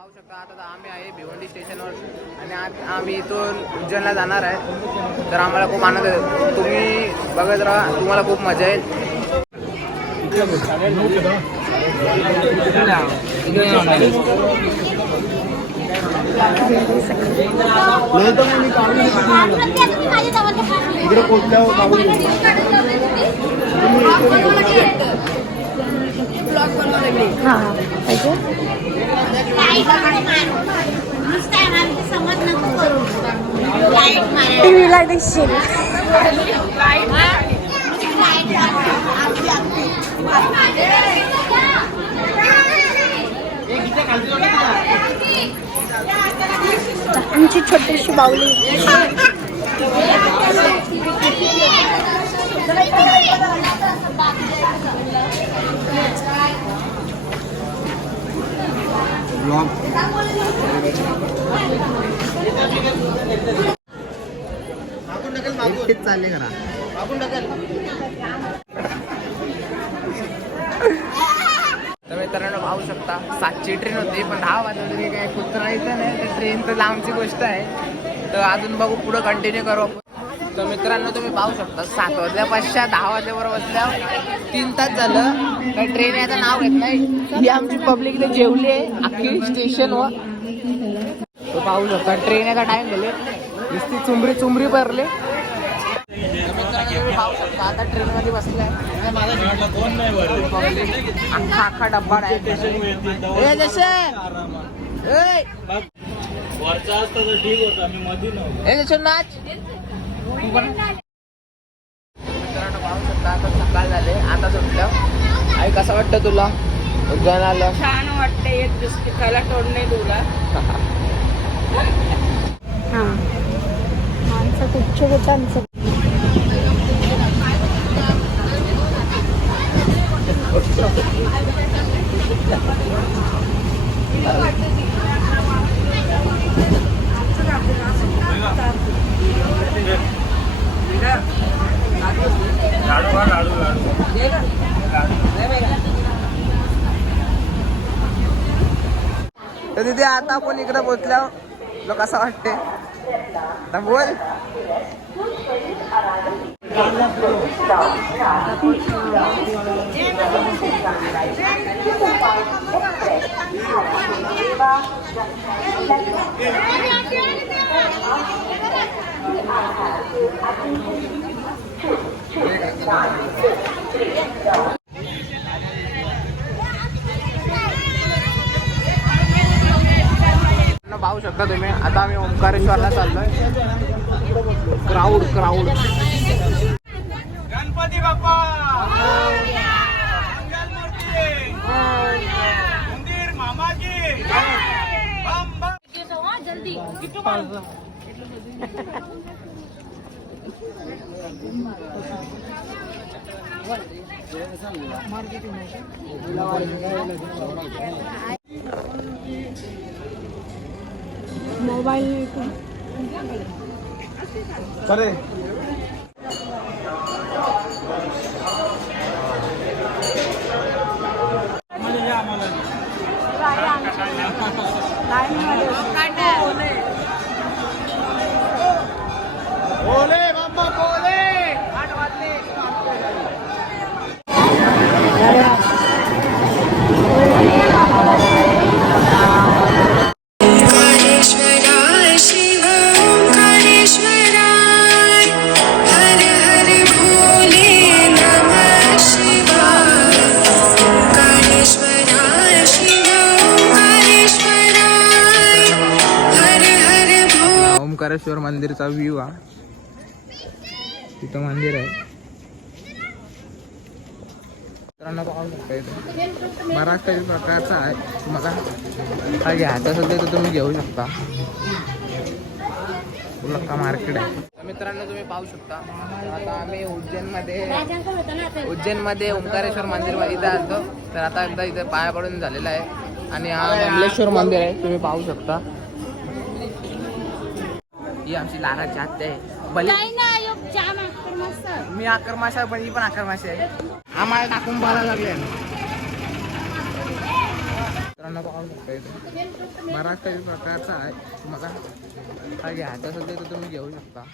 पाहू शकता आता आम्ही आहे भिवंडी स्टेशनवर आणि आम्ही इथून उज्जैनला जाणार आहे. तर आम्हाला खूप आनंद आहे. तुम्ही बघत राहा, तुम्हाला खूप मजा येईल. टीव्हीला दिसशील. आमची छोटीशी बाहुली. चालले करा तर मित्रांनो पाहू शकता 7ची ट्रेन होती पण 10 वाजता काय कुत्रा इथं नाही. तर ट्रेन तर लांबची गोष्ट आहे. तर अजून बघू पुढं कंटिन्यू करू आपण. तर मित्रांनो तुम्ही पाहू शकता 7 वाजल्यापासून 10 वाजेबरोबर बसल्यावर 3 तास झालं. काही ट्रेन याचं नाव घेत नाही. ही आमची पब्लिक इथे जेवली आहे अख्खी स्टेशनवर. तो पाहू शकता ट्रेन याचा टाइम झाले नुसती चुंबरी भरले. पाहू शकता आता ट्रेन मध्ये बसलाय अख्खा डब्बा आहे. नाच मित्रांनो पाहू शकता आता सकाळ झाले आता सुटलं. आई कसं वाटतं तुला उज्जैन आलं? छान वाटते. एक दिवशी खायला तोड नाही तुला. हा माणसं कुठचे कुठांचं तर तिथे आता आपण इकडे पोहोचल्यावर तुला कसं वाटते बोल. पाहू शकता तुम्ही आता आम्ही ओंकारेश्वरला चाललोय. क्राऊड गणपती बाप्पा मंदिर मामा की जल्दी. मोबाईल अरे बोले बाप्पा बोले 8 वाजले. ओंकारेश्वर मंदिरचा व्ह्यू हा. तिथं मंदिर आहे. मित्रांनो पाहू शकता इथं बराच काही प्रकारचा आहे. तुम्हाला काय घ्यायचं असेल तर तुम्ही घेऊ शकता. का मार्केट आहे. तर मित्रांनो तुम्ही पाहू शकता आता आम्ही उज्जैनमध्ये ओंकारेश्वर मंदिर इथं आलो. तर आता एकदा इथं पाया पडून झालेला आहे आणि हा कमलेश्वर मंदिर आहे. तुम्ही पाहू शकता ही आमची लाराची आत्या आहे. भले मी आकरमाशा पण ही पण आकरमाशी आहे. आम्हाला टाकून पाहायला लागले. मित्रांनो पाहू शकता इथे बराच काही प्रकारचा आहे. तुम्हाला काय घ्यायचं असेल ते तर तुम्ही घेऊ शकता.